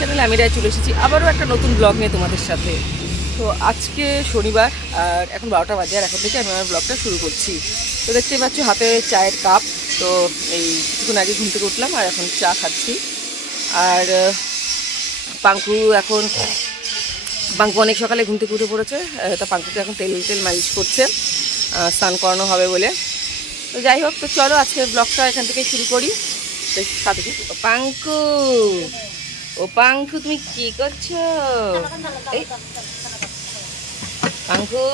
চ্যানেলে আমি রায় চলে এসেছি আবারও একটা নতুন ব্লগ নিয়ে তোমাদের সাথে। তো আজকে শনিবার আর এখন 12টা বাজে, আর এখন থেকে আমি আমার ব্লগটা শুরু করছি। তো দেখতেই পাচ্ছ হাতে চায়ের কাপ। তো এই কিছুক্ষণ আগে ঘুম থেকে উঠলাম আর এখন চা খাচ্ছি। আর পাঙ্কু অনেক সকালে ঘুম থেকে উঠে পড়েছে। তা পাঙ্কুকে এখন তেল মালিশ করছে, স্নান করানো হবে বলে। তো যাই হোক, তো চলো আজকের ব্লগটা এখান থেকেই শুরু করি। সাথে পাঙ্কু, ও পাঙ্কু তুমি কি করছো? পাঙ্কু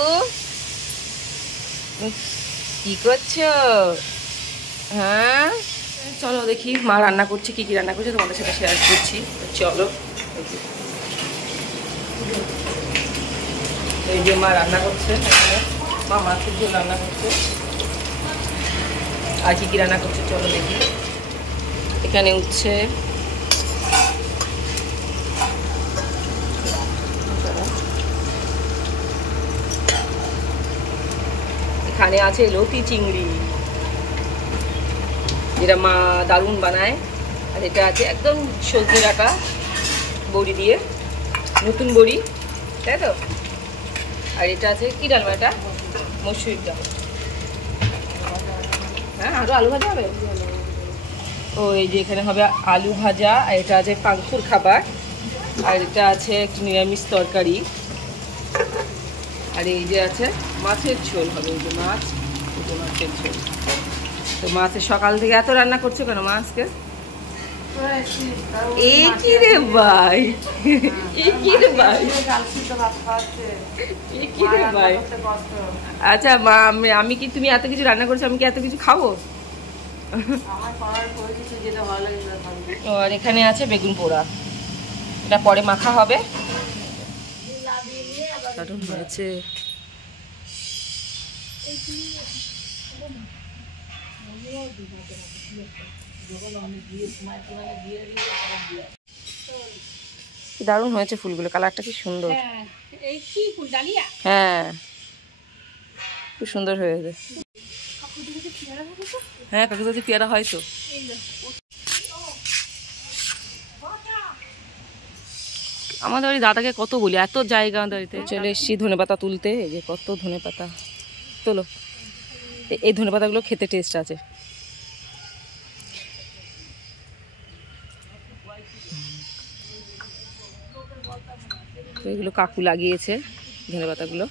কি করছো? হ্যাঁ চলো দেখি মা রান্না করছে, কি কি রান্না করছে তোমাদের সাথে শেয়ার করছি। চলো, এই যে মা রান্না করছে, মা মাছের ঝোল রান্না করছে। আর কি কি রান্না করছে চলো দেখি। এখানে উঠছে এখানে আছে লতি চিংড়ি, যেটা মা দারুণ বানায়। আর এটা আছে একদম সজনে ডাঁটা বড়ি দিয়ে, নতুন বড়ি, তাই তো। আর এটা আছে কি ডাল, এটা মসুরির ডাল। হ্যাঁ, আরও আলু ভাজা হবে। ও এই যে এখানে হবে আলু ভাজা, আর এটা আছে পাঙ্কুর খাবার, আর এটা আছে একটু নিরামিষ তরকারি। আর এই যে আছে মাছের ঝোল হবে, এই যে মাছ, এই যে মাছের ঝোল। তো মাছের সকাল থেকে এত রান্না করছো কেন মা আজকে? এই কি রে ভাই, এই কি রে ভাই, এই কি রে ভাই। আচ্ছা মা, আমি কি, তুমি এত কিছু রান্না করছো, আমি কি এত কিছু খাবো? আর এখানে আছে বেগুন পোড়া, এটা পরে মাখা হবে। দারুণ হয়েছে। দারুণ হয়েছে ফুলগুলো, কালারটা কি সুন্দর। হ্যাঁ খুব সুন্দর হয়েছে। হ্যাঁ কাকু যদি পেয়ারা হয় তো। আমাদের বাড়ি দাদাকে কত বলি, এত জায়গা আমাদের বাড়িতে। চলে এসছি ধনেপাতা তুলতে, এই যে কত ধনেপাতা। তোলো, এই ধনেপাতাগুলো খেতে টেস্ট আছে। এগুলো কাকু লাগিয়েছে ধনেপাতাগুলো,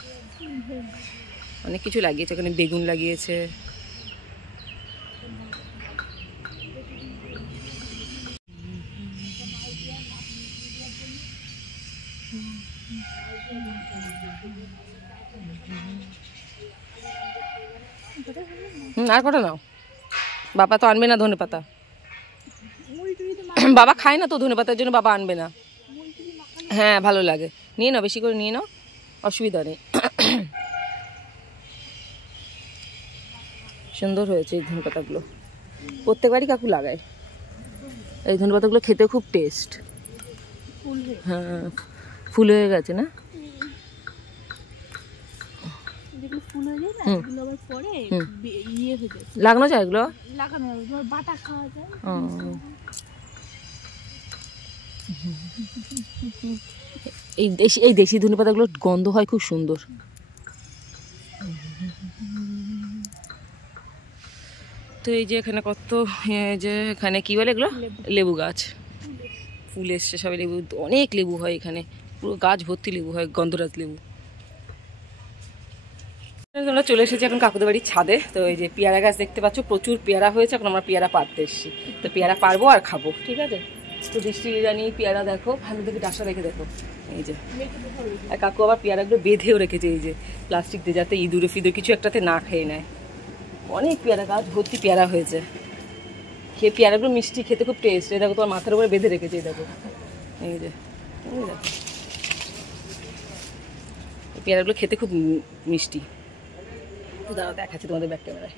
অনেক কিছু লাগিয়েছে, এখানে বেগুন লাগিয়েছে। আর কটা নাও, বাবা তো আনবে না ধনেপাতা, বাবা খায় না তো ধনেপাতার জন্য বাবা আনবে না। হ্যাঁ ভালো লাগে, নিয়ে নাও, বেশি করে নিয়ে নাও, অসুবিধা নেই। সুন্দর হয়েছে এই ধনেপাতাগুলো, প্রত্যেকবারই কাকু লাগায়। এই ধনেপাতাগুলো খেতে খুব টেস্ট। হ্যাঁ ফুল হয়ে গেছে না, লাগানো যায় এগুলো, এই দেশি ধনেপাতাগুলোর গন্ধ হয় খুব সুন্দর। তো এই যে এখানে কত, যে এখানে কি বলে এগুলো, লেবু গাছ, ফুল এসছে সবাই, লেবু, অনেক লেবু হয় এখানে, পুরো গাছ ভর্তি লেবু হয়, গন্ধরাজ লেবু। আমরা চলে এসেছি এখন কাকুদের বাড়ির ছাদে। তো এই যে পেয়ারা গাছ দেখতে পাচ্ছ, প্রচুর পেয়ারা হয়েছে, এখন আমরা পেয়ারা পাড়তে এসেছি। তো পেয়ারা পারবো আর খাবো, ঠিক আছে। তো দৃষ্টি রানী পেয়ারা দেখো, ভালো দেখে ডাসা রেখে দেখো, এই যে। আর কাকু আবার পেয়ারাগুলো বেঁধেও রেখেছে এই যে প্লাস্টিক দিয়ে, যাতে ইঁদুরে ফিদুর কিছু একটাতে না খেয়ে নেয়। অনেক পেয়ারা গাছ ভর্তি পেয়ারা হয়েছে, খেয়ে পেয়ারাগুলো মিষ্টি, খেতে খুব টেস্ট। এই দেখো তোমার মাথার উপরে বেঁধে রেখেছে, এই দেখো, এই যে পেয়ারাগুলো খেতে খুব মিষ্টি। দাঁড়াও দেখাচ্ছি তোমাদের ব্যাক ক্যামেরায়।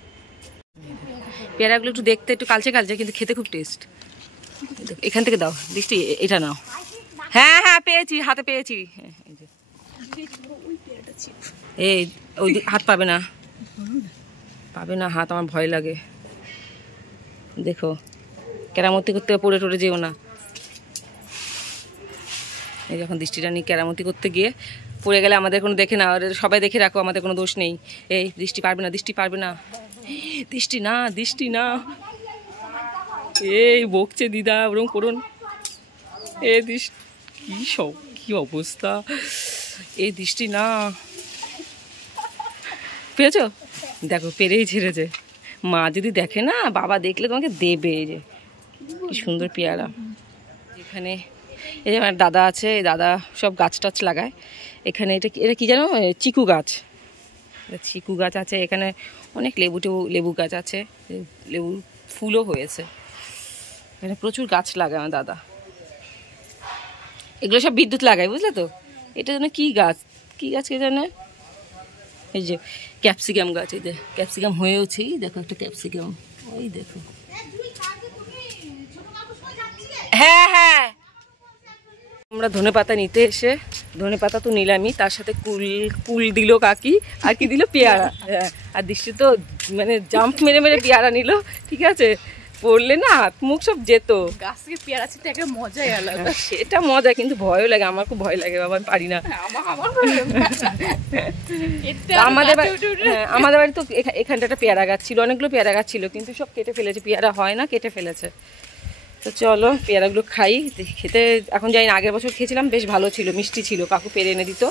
পেয়ারাগুলো একটু দেখতে একটু কালচে কালচে, কিন্তু খেতে খুব টেস্ট। এখান থেকে দাও দৃষ্টি, এটা নাও। হ্যাঁ হ্যাঁ পেয়েছি, হাতে পেয়েছি। এই ওই হাত পাবে না, পাবে না হাত, আমার ভয় লাগে। দেখো কেরামতি করতে পড়ে টড়ে যেও না। এই যখন দৃষ্টিটা নিয়ে কেরামতি করতে গিয়ে পড়ে গেলে আমাদের কোনো দেখে না, সবাই দেখে রাখো, আমাদের কোনো দোষ নেই। এই দৃষ্টি পারবে না, দৃষ্টি পারবে না, দৃষ্টি না, দৃষ্টি না, এই বকছে দিদা ওরকম করুন। এ দৃষ্টি কি অবস্থা, এই দৃষ্টি না, পেয়েছো? দেখো পেরেই ছেড়েছে। মা যদি দেখে না, বাবা দেখলে তোমাকে দেবে। এই যে কি সুন্দর পেয়ারা। এখানে এই যে আমার দাদা আছে, এই দাদা সব গাছ টাছ লাগায় এখানে। এটা কি জানো, চিকু গাছ, চিকু গাছ আছে এখানে, অনেক লেবু গাছ আছে, লেবু ফুলও হয়েছে এখানে, প্রচুর গাছ লাগায় আমার দাদা। এগুলো সব বিদ্যুৎ লাগায়, বুঝলে তো। এটা যেন কি গাছ কে জানে। এই যে ক্যাপসিকাম গাছ, এই যে ক্যাপসিকাম হয়েওছে, দেখো একটা ক্যাপসিকাম, ওই দেখো। হ্যাঁ হ্যাঁ, আমরা ধনেপাতা নিতে এসে, ধনেপাতা তো নিলামই, তার সাথে কুল দিল কাকি, আর কি দিল, পেয়ারা। হ্যাঁ, আর দৃষ্টি তো মানে জাম্প মেরে মেরে পেয়ারা নিল, ঠিক আছে। পড়লে না হাত মুখ সব যেত। গাছ থেকে পেয়ারা ছিটতে একটা মজাই আলাদা। সেটা মজা, কিন্তু ভয়ও লাগে, আমার খুব ভয় লাগে বাবা, আমি পারি না। আমাদের বাড়ি তো এখানটা একটা পেয়ারা গাছ ছিল, অনেকগুলো পেয়ারা গাছ ছিল, কিন্তু সব কেটে ফেলেছে, পেয়ারা হয় না, কেটে ফেলেছে। তো চলো পেয়ারাগুলো খাই। খেতে এখন জানি না, আগের বছর খেয়েছিলাম, বেশ ভালো ছিল, মিষ্টি ছিল, কাকু পেরে এনে দিত।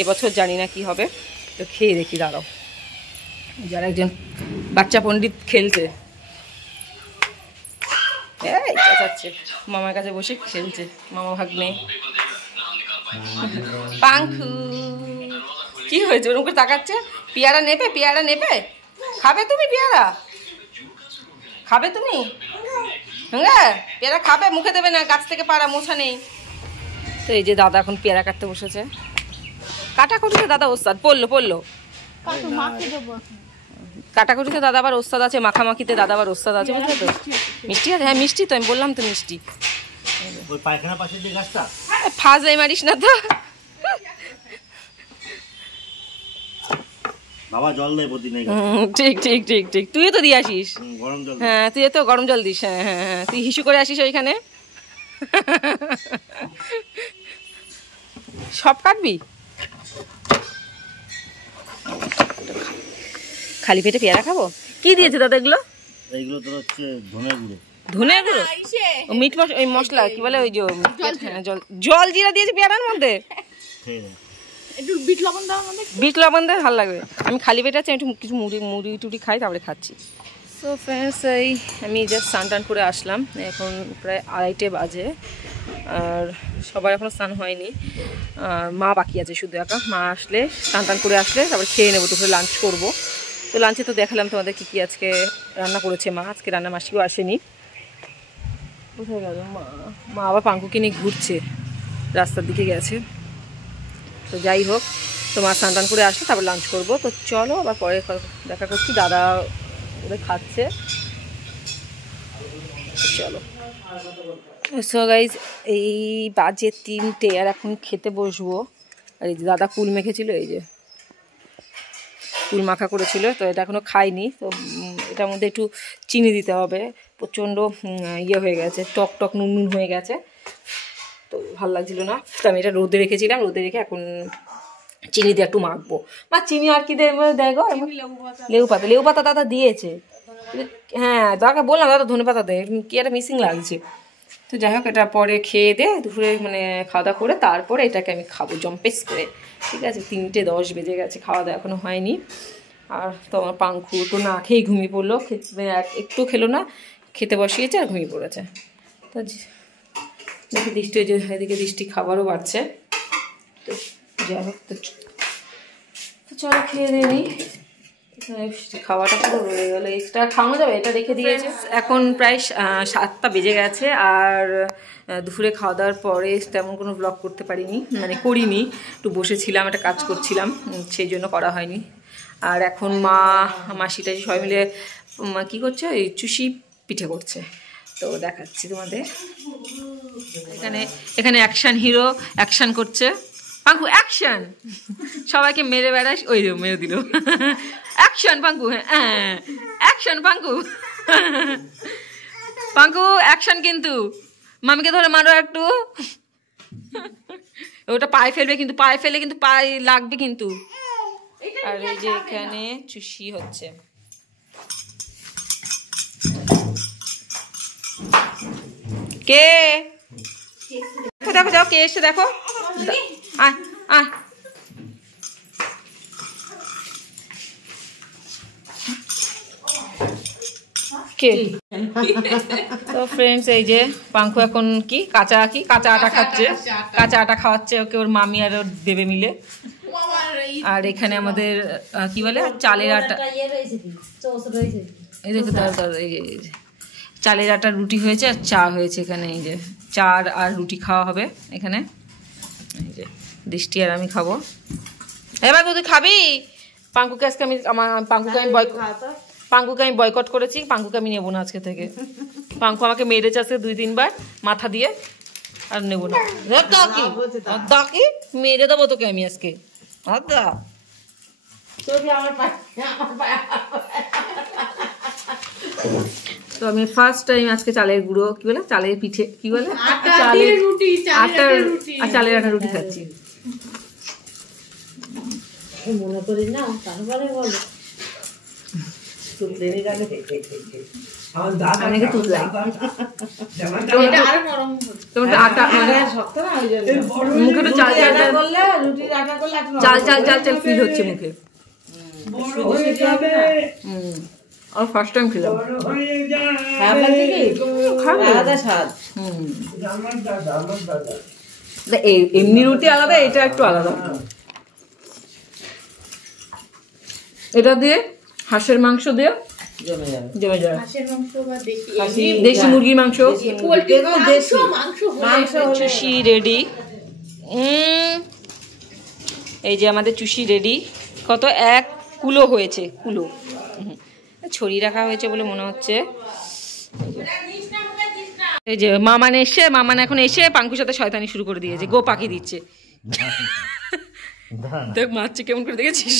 এবছর জানি না কি হবে, তো খেয়ে দেখি। দাঁড়াও, যারা একজন বাচ্চা পণ্ডিত খেলছে, এই চাচাচ্ছে, মামার কাছে বসে খেলছে, মামা ভাগ্নে। পাঙ্খু কি হয়েছে, ওরকম করে তাকাচ্ছে? পেয়ারা নেবে, পেয়ারা নেবে, খাবে তুমি পেয়ারা, খাবে তুমি? হ্যাঁ পেয়ারা খাবে, মুখে দেবে না, গাছ থেকে পাড়া, মোছা নেই। তো এই যে দাদা এখন পেয়ারা কাটতে বসেছে, কাটাকুটিতে দাদা ওস্তাদ, পড়লো কাটাকুটিতে দাদা আবার ওস্তাদ আছে, মাখামাখিতে দাদা আবার ওস্তাদ আছে, বুঝলে তো। মিষ্টি আছে, হ্যাঁ মিষ্টি তো, আমি বললাম তো মিষ্টি। ফাজলাই মারিস না তো বাবা, জল দেয় প্রতিদিন। ঠিক ঠিক ঠিক ঠিক, তুইও তো দিয়ে আসিস গরম জল। হ্যাঁ তুই তো গরম জল দিস। হ্যাঁ হ্যাঁ হ্যাঁ, তুই হিসু করে আসিস ওইখানে। সব কাটবি? খালি পেটে পেয়ারা খাবো? কি দিয়েছে দাদা এগুলো? এইগুলো তো হচ্ছে ধনের গুঁড়ো। ধনের গুঁড়ো, মিট ওই মশলা কি বলে, ওই যে জল জিরা দিয়েছে পেয়ারার মধ্যে। একটু বিট লবণ দাও আমাদের, বিট লবণ দিয়ে ভালো লাগবে। আমি খালি পেটে আছি, একটু কিছু মুড়ি টুড়ি খাই, তারপরে খাচ্ছি। সো ফ্রেন্ডস, এই আমি জাস্ট স্নান টান করে আসলাম, এখন প্রায় 2:30 বাজে, আর সবার এখনও স্নান হয়নি, আর মা বাকি আছে শুধু একা। মা আসলে, স্নান টান করে আসলে তারপরে খেয়ে নেবো, দুপুরে লাঞ্চ করবো। তো লাঞ্চে তো দেখালাম তোমাদের কী আজকে রান্না করেছে মা। আজকে রান্না মাসিও আসেনি, কোথায় গেল মা আবার পাঙ্কুকে নিয়ে ঘুরছে, রাস্তার দিকে গেছে। তো যাই হোক, তো মা স্নান টান করে আসলে তারপর লাঞ্চ করবো। তো চলো আবার পরে দেখা করছি, দাদা ওদের খাচ্ছে, চলো। সো গাইজ, এই বাজে 3টে, আর এখন খেতে বসবো। আর এই যে দাদা কুল মেখেছিল, এই যে কুল মাখা করেছিল, তো এটা এখনও খাইনি। তো এটার মধ্যে একটু চিনি দিতে হবে, প্রচণ্ড ইয়ে হয়ে গেছে, টক টক নুন নুন হয়ে গেছে, তো ভালো লাগছিল না। তো আমি এটা রোদে রেখেছিলাম, রোদে রেখে এখন চিনি দিয়ে একটু মাখবো। মা চিনি আর কি দেয় গো? লেবু পাতা দাদা দিয়েছে। হ্যাঁ দাদাকে বললাম, দাদা ধনে পাতা দেয়, কি একটা মিসিং লাগছে। তো যাই হোক, এটা পরে খেয়ে দে, দুপুরে মানে খাওয়া দাওয়া করে তারপরে এটাকে আমি খাবো জম্পেস করে, ঠিক আছে। 3:10 বেজে গেছে, খাওয়া দাওয়া এখনও হয়নি। আর তোমার পাঙ্খু তো না খেয়েই ঘুমিয়ে পড়লো, একটু খেলো না, খেতে বসিয়েছে আর ঘুমিয়ে পড়েছে। তো দেখি দৃষ্টি, যে এদিকে দৃষ্টি খাবারও বাড়ছে। তো যাই হোক, তো চলো খেয়ে দিয়ে নিই। খাওয়াটা পুরো রয়ে গেলো, এক্সট্রা খাওয়ানো যাবে, এটা রেখে দিয়েছে। এখন প্রায় 7টা বেজে গেছে, আর দুপুরে খাওয়া দাওয়ার পরে তেমন কোনো ব্লগ করতে পারিনি, মানে করিনি, একটু বসেছিলাম, একটা কাজ করছিলাম, সেই জন্য করা হয়নি। আর এখন মাসিটা সবাই মিলে কী করছে, ওই চুষি পিঠে করছে, তো দেখাচ্ছি তোমাদের। এখানে অ্যাকশান হিরো অ্যাকশান করছে, পাঙ্কু অ্যাকশন, সবাইকে মেরে বেড়াস, ওই রে মেরে দিল, অ্যাকশন পাঙ্কু, হ্যাঁ অ্যাকশন পাঙ্কু, পাঙ্কু অ্যাকশন, কিন্তু মামিকে ধরে মারো একটু, ওটা পায়ে ফেলবে কিন্তু, পায়ে ফেলে কিন্তু পায়ে লাগবে কিন্তু। আর এই যে এখানে চুষি হচ্ছে। কে দেখো, যাও কে এসে দেখো। আয় আয়। কে তো ফ্রেন্ডস, এই যে পাঙ্কু এখন কাঁচা আটা খাচ্ছে, কাঁচা আটা খাওয়াচ্ছে ওকে ওর মামি আর ওর দেবে মিলে। আর এখানে আমাদের কি বলে চালের আটা, এই দেখো এই যে চালের আটা রুটি হয়েছে আর চা হয়েছে এখানে। এই যে চা আর রুটি খাওয়া হবে এখানে। এই যে দৃষ্টি আর আমি খাবো। এবার তুই খাবি? পাঙ্কুকে আজকে আমি পাঙ্কুকে আমি বয়কট করেছি, পাঙ্কুকে আমি নেবো না আজকে থেকে। পাঙ্কু আমাকে মেরেছে আজকে 2-3 বার মাথা দিয়ে, আর নেবো না। দাকি মেরে দেবো তোকে আমি আজকে। তো আমি ফার্স্ট টাইম আজকে চালের গুঁড়ো কি বলে, চালের পিঠে কি বলে, চালের চালের আটা রুটি খাচ্ছি। মনে করি না, তারপরে বলো ফিল হচ্ছে মুখে। আর ফার্স্ট টাইম খেলাম। এমনি রুটি আলাদা, এটা একটু আলাদা। এটা দিয়ে হাঁসের মাংস দিয়ে জমে যায়। দেশি মুরগির মাংস চুষি রেডি। এই যে আমাদের চুষি রেডি। কত 1 কুলো হয়েছে, কুলো ছড়িয়ে রাখা হয়েছে বলে মনে হচ্ছে। এই যে মামান এখন এসে পাঙ্কুর সাথে শয়তানি শুরু করে দিয়েছে, গো পাকি দিচ্ছে। দেখ মারছে কেমন করে, দেখেছিস?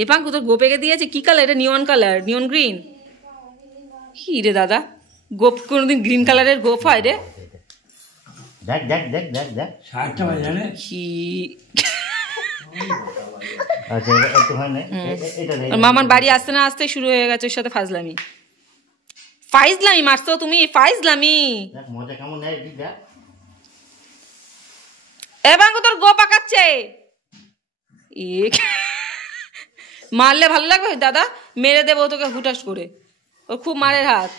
এ পাঙ্কু তোর গো পেকে দিয়েছে। কি কালার এটা? নিয়ন কালার, নিয়ন গ্রিন। কি রে দাদা, গোপ কোনোদিন গ্রিন কালারের গোপ হয় রে? মামার বাড়ি আসতে না আসতে শুরু হয়ে গেছে ওর সাথে ফাজলামি। মারছো তুমি, ফাইজলামি। এ পাঙ্কু তোর গো পাকাচ্ছে। মারলে ভালো লাগবে দাদা? মেরে দেবো তোকে হুটাস করে। ওর খুব মারের হাত,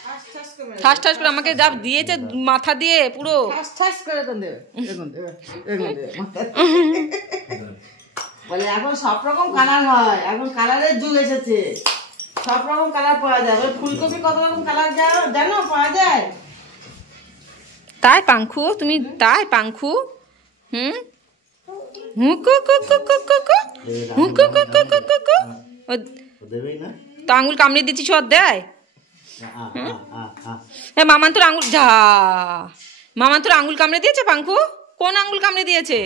ঠাস ঠাস করে আমাকে যা দিয়েছে মাথা দিয়ে পুরো বলে। এখন সব রকম কালার হয়, এখন কালারের যুগ এসেছে, সব রকম কালার পাওয়া যায়। ফুলকপি কত রকম কালার জানো পাওয়া যায়? তাই পাঙ্কু তুমি, তাই পাঙ্কু তো আঙুল কামড়ে দিচ্ছিস, ওর দেয়? হ্যাঁ মামান তোর আঙুল মামান তোর আঙুল কামড়ে দিয়েছে পাঙ্কু? কোন আঙুল কামড়ে দিয়েছে?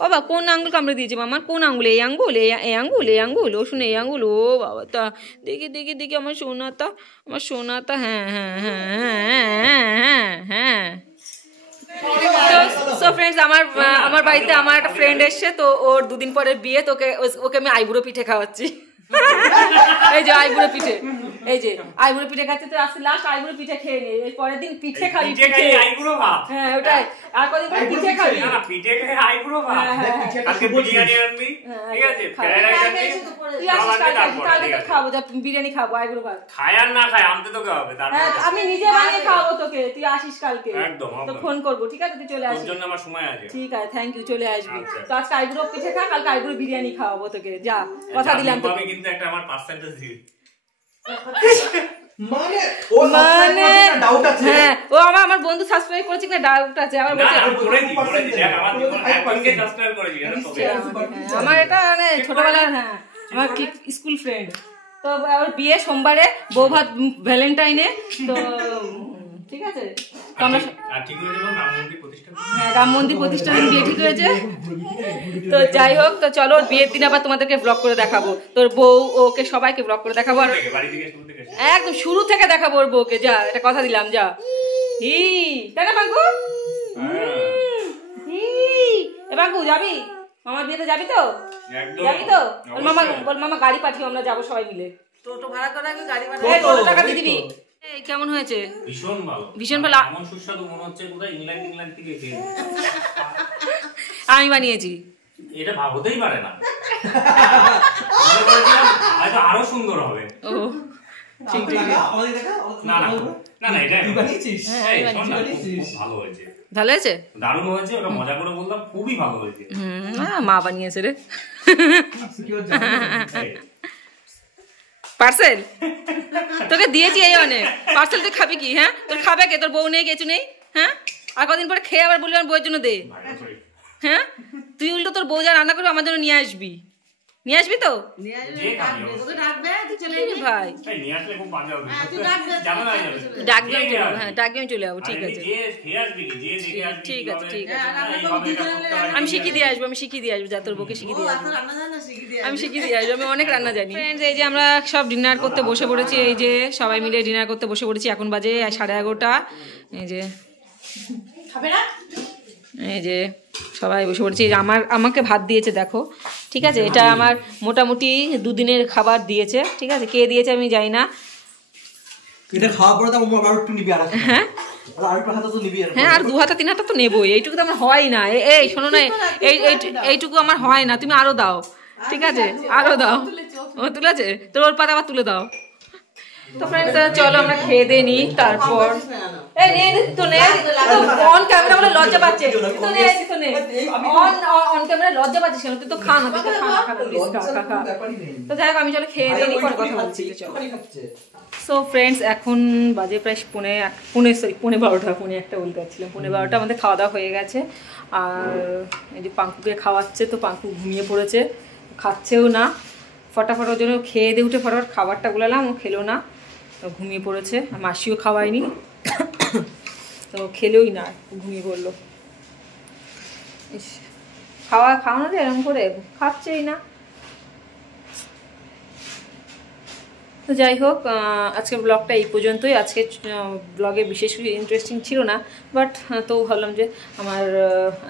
বাবা কোন আঙুল কামড়ে দিয়েছে মামার? কোন আঙুল? এই আঙুল, এই আঙুল, এই আঙুল? ও শুনে এই আঙুল। ও বাবা, তা দেখি দেখি দেখি আমার সোনাটা, আমার সোনাটা। হ্যাঁ হ্যাঁ হ্যাঁ হ্যাঁ হ্যাঁ হ্যাঁ। সো ফ্রেন্ডস, আমার বাড়িতে আমার একটা ফ্রেন্ড এসছে, তো ওর 2 দিন পরে বিয়ে। ওকে আমি আইবুড়ো পিঠে খাওয়াচ্ছি। এই যে আইবুড়ো পিঠে, এই যে আইবুড়ো পিঠে খাচ্ছে। তো আজকে লাস্ট আইবুড়ো পিঠে খেয়ে নি, এর পরের দিন পিঠে খাবি। আইবুড়ো ভাত, হ্যাঁ ওটাই। আর কদিন পরে পিঠে খাবি। না পিঠে খেয়ে আইবুড়ো ভাত। আজকে বিরিয়ানি আনবি, ঠিক আছে? ফ্রাইড রাইস আনবি, তুই আসিস কালকে তো খাবো, বিরিয়ানি খাবো, আইবুড়ো ভাত। খায় আর না খায় আনতে তোকে হবে। তারপর আমি নিজে বানিয়ে খাওয়াবো তোকে, তুই আসিস কালকে। একদম তো ফোন করবো, ঠিক আছে? তুই চলে আসিস, তোর জন্য আমার সময় আছে। ঠিক আছে, থ্যাংক ইউ, চলে আসবি। তো আজকে আইবুড়ো পিঠে খা, কালকে আইবুড়ো বিরিয়ানি খাওয়াবো তোকে। যা, কথা দিলাম তোকে। কিন্তু একটা আমার পার্সেন্টেজ দিবি। মানে ডাউট আছে। হ্যাঁ, ও আমার বন্ধু সাবস্ক্রাইব করেছে কিনা ডাউট আছে। আবার বলছে আমার এটা মানে ছোটবেলার, হ্যাঁ আমার স্কুল ফ্রেন্ড। তো আমার বিয়ে সোমবারে, বউ ভাত ভ্যালেন্টাইনে। তো ঠিক আছে? তো আমরা আর ঠিক হয়ে যাবো রাম মন্দির প্রতিষ্ঠা। হ্যাঁ, রাম মন্দির প্রতিষ্ঠার দিন বিয়ে ঠিক হয়েছে। তো যাই হোক, তো চলো ওর বিয়ের দিন আবার তোমাদেরকে ব্লগ করে দেখাবো, তোর বউ ওকে সবাইকে ব্লগ করে দেখাবো। আর বাড়ি থেকে শুরু থেকে একদম শুরু থেকে দেখাবো ওর বউকে, যা এটা কথা দিলাম, যা হি তাই না পাঙ্কু? পাঙ্কু যাবি মামার বিয়েতে? যাবি তো? যাবি তো? ওর মামা গাড়ি পাঠিয়ে আমরা যাবো সবাই মিলে। টোটো ভাড়া করে রাখবি, গাড়ি ভাড়া কত টাকা দিয়ে দিবি? এই কেমন হয়েছে? ভীষণ ভালো, ভীষণ ভালো। এমন সুস্বাদু মনে হচ্ছে কোথায় ইংল্যান্ড থেকে খেয়ে। আমি বানিয়েছি। এটা ভাবতেই পারে না, হয়তো আরো সুন্দর হবে। ও ঠিক ঠিক। না না না না, এটা খুব ভালো হয়েছে। ভালো হয়েছে? দারুণ হয়েছে, ওটা মজা করে বললাম, খুবই ভালো হয়েছে। মা বানিয়েছে রে। পার্সেল তোকে দিয়েছি এই অনেক, পার্সেল তুই খাবি কি? হ্যাঁ, তোর খাবে কে? তোর বউ নেই, কিছু নেই? হ্যাঁ, আর কদিন পরে খেয়ে আবার বলবি আমার বউয়ের জন্য দে। হ্যাঁ, তুই উল্টো তোর বউ যা রান্না করবে আমার জন্য নিয়ে আসবি। নিয়ে আসবি তো? ভাই ডাকবে, হ্যাঁ ডাকবে, আমি চলে যাবো। ঠিক আছে ঠিক আছে ঠিক আছে, আমি শিখিয়ে দিয়ে আসবো, আমি শিখিয়ে দিয়ে আসবো, যা তোর বউকে শিখিয়ে দিয়ে আসবো, আমি শিখিয়ে দিয়ে আসবো, আমি অনেক রান্না জানি। ফ্রেন্ডস, এই যে আমরা সব ডিনার করতে বসে পড়েছি, এই যে সবাই মিলে ডিনার করতে বসে পড়েছি। এখন বাজে 11:30। এই যে এই যে সবাই বসে পড়েছি। আমাকে ভাত দিয়েছে দেখো, ঠিক আছে? এটা আমার মোটামুটি 2 দিনের খাবার দিয়েছে, ঠিক আছে? কে দিয়েছে আমি জানি না। এটা খাওয়া পরে তো আমার আরো একটু নিবি। আর হ্যাঁ আর একটা হাতে তো নিবি। হ্যাঁ, আর 2 হাতে 3 হাতে তো নেবই, এইটুকু তো আমার হয় না। এই শোনো না, এইটুকু আমার হয় না, তুমি আরো দাও, ঠিক আছে? আরো দাও। ও তুলেছে, তোর ওর পাতা আবার তুলে দাও। তো ফ্রেন্ডস, চলো আমরা খেয়ে দিয়ে নিই, তারপর এই নে তো নে, অন ক্যামেরা বলে লজ্জা পাচ্ছে তো নে, তো নে অন ক্যামেরা লজ্জা পাচ্ছিস কেন? তুই তো খা না, তুই তো খা খা প্লিজ, খা খা। তো যাই হোক, আমি চলো খেয়ে দিয়ে নিই, পরে কথা বলছি। সো ফ্রেন্ডস, এখন বাজে প্রায় পৌনে 1টা বলতে পারছিলাম, 1:15 আমাদের খাওয়া দাওয়া হয়ে গেছে। আর এই যে পাঙ্কুকে খাওয়াচ্ছে, তো পাঙ্কু ঘুমিয়ে পড়েছে, খাচ্ছেও না। ফটাফট ওর জন্য খেয়ে দিয়ে উঠে ফটাফট খাবারটা গুলালাম, ও খেলো না, ঘুমিয়ে পড়েছে। মাসিও খাওয়ায়নি, তো খেলেওই না, ঘুমিয়ে পড়লো। খাওয়ানো যায় এরকম করে, খাচ্ছেই না। তো যাই হোক, আজকের ব্লগটা এই পর্যন্তই। আজকে ব্লগে বিশেষ কিছু ইন্টারেস্টিং ছিল না, বাট তো ভাবলাম যে আমার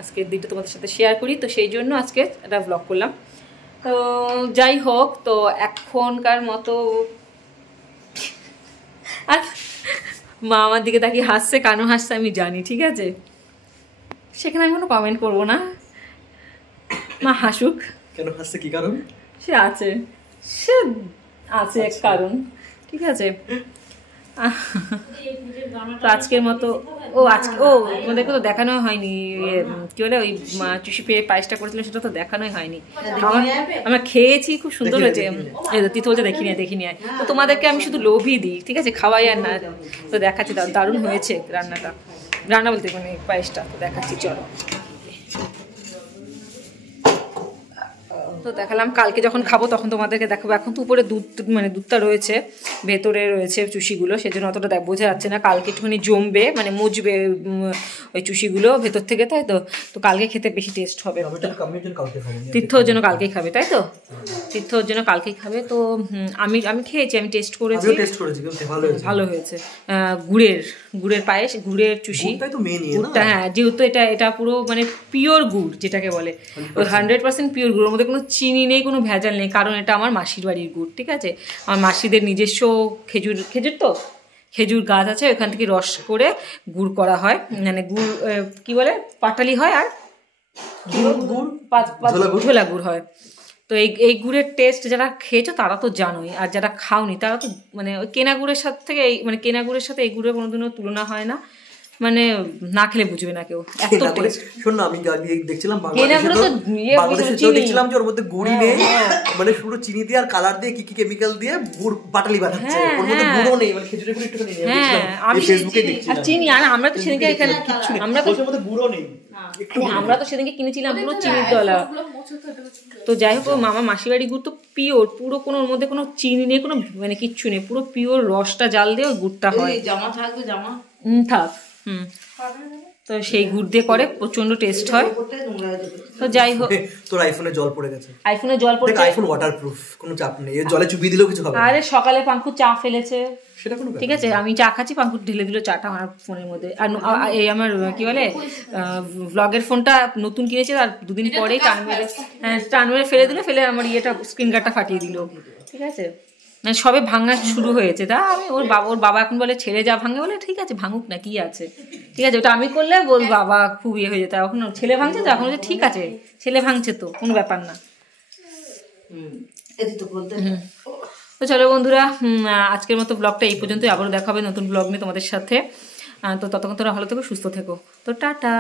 আজকের দিনটা তোমাদের সাথে শেয়ার করি, তো সেই জন্য আজকে একটা ব্লগ করলাম। তো যাই হোক, তো এখনকার মতো আর মা আমার দিকে তাকিয়ে হাসছে, কেন হাসছে আমি জানি, ঠিক আছে? সেখানে আমি কোনো কমেন্ট করবো না, মা হাসুক। কেন হাসছে, কি কারণ? সে আছে এক কারণ, ঠিক আছে? তো আজকের মতো তোমাদেরকে তো দেখানো হয়নি, কি বলে ওই চুষি পেয়ে পায়েসটা করেছিলাম, সেটা তো দেখানোই হয়নি। আমরা খেয়েছি, খুব সুন্দর হয়েছে। তিতো বলছে দেখিনি। তো তোমাদেরকে আমি শুধু লোভই দিই, ঠিক আছে? খাওয়াই আর না, তো দেখাচ্ছি, দারুণ হয়েছে রান্না বলতে মানে পায়েসটা, তো দেখাচ্ছি, চলো। তো দেখালাম, কালকে যখন খাবো তখন তোমাদেরকে দেখাবো। এখন তো উপরে দুধটা রয়েছে, ভেতরে রয়েছে চুষিগুলো, সেজন্য অতটা বোঝা যাচ্ছে না। কালকে একটুখানি জমবে, মানে মুজবে ওই চুষিগুলো ভেতর থেকে, তাই তো? তো কালকে খেতে বেশি টেস্ট হবে। তীর্থর জন্য কালকেই খাবে, তাই তো? তীর্থর জন্য কালকেই খাবে। তো আমি খেয়েছি, আমি টেস্ট করেছি, ভালো হয়েছে। গুড়ের পায়েস, গুড়ের চুষি, গুড়টা, হ্যাঁ, যেহেতু এটা পুরো মানে পিওর গুড় যেটাকে বলে, 100% পিওর গুড়ের মধ্যে কোনো চিনি নেই, কোনো ভেজাল নেই, কারণ এটা আমার মাসির বাড়ির গুড়, ঠিক আছে? আমার মাসিদের নিজস্ব খেজুর গাছ আছে, ওখান থেকে রস করে গুড় করা হয়, মানে গুড় কি বলে পাটালি হয়, আর ঝোলা গুড় হয়। তো এই গুড়ের টেস্ট যারা খেয়েছো তারা তো জানোই, আর যারা খাওনি তারা তো মানে ওই কেনা গুড়ের সাথে থেকে কেনা গুড়ের সাথে এই গুড়ের কোনোদিনও তুলনা হয় না, মানে না খেলে বুঝবে না কেউ, এত টেস্ট। শোন না, আমি দেখছিলাম দেখছিলাম যে ওর মধ্যে গুড়ি নেই, মানে পুরো চিনি দিয়ে আর কালার দিয়ে কি কেমিক্যাল দিয়ে গুড় পাটালি বানাচ্ছে, ওর মধ্যে গুড়ও নেই, মানে খেজুরের গুড় একটুখানি নেই। হ্যাঁ, আমি ফেসবুকে দেখছি আর চিনি, আর আমরা তো সেদিনকে এখানে আমরা তো ওর মধ্যে গুড়ও নেই, আমরা তো সেদিনকে কিনেছিলাম পুরো চিনির দলা। তো যাই হোক, মামা মাসি বাড়ি গুড় তো পিওর, পুরো কোনো ওর মধ্যে কোনো চিনি নেই, কোনো মানে কিচ্ছু নেই, পুরো পিওর রসটা জাল দিয়ে ওই গুড়টা হয়। জামা থাকবে, জামা থাক। তো সেই গুড় দিয়ে করে, প্রচন্ড টেস্ট হয়। তো যাই হোক, তোর আইফোনে জল পড়ে গেছে। আইফোনে জল পড়ছে, আইফোন ওয়াটারপ্রুফ, কোনো চাপ নেই, এর জলে চুবিয়ে দিলেও কিছু হবে না। আরে সকালে পাঙ্কু চা ফেলেছে, সেটা কোনো ঠিক আছে, আমি চা খাচ্ছি, পাঙ্কু ঢেলে দিল চাটা আমার ফোনের মধ্যে। আর এই আমার কি বলে ব্লগের ফোনটা নতুন কিনেছে, আর দুদিন পরেই টান মেরে ফেলে দিল, ফেলে আমার ইয়েটা স্ক্রিন গার্ডটা ফাটিয়ে দিল, ঠিক আছে। মানে সবে ভাঙা শুরু হয়েছে। তা আমি ওর বাবা এখন বলে ছেড়ে যা ভাঙে, বলে ঠিক আছে ভাঙুক না, কি আছে, ঠিক আছে। ওটা আমি করলে বল বাবা খুব ইয়ে হয়ে যেত। এখন ছেলে ভাঙছে তো, এখন বলছে ঠিক আছে ছেলে ভাঙছে তো কোনো ব্যাপার না। তো চলো বন্ধুরা, আজকের মতো ব্লগটা এই পর্যন্তই। আবারও দেখা হবে নতুন ব্লগ নিয়ে তোমাদের সাথে। তো ততক্ষণ তোরা ভালো থেকো, সুস্থ থেকো। তো টাটা।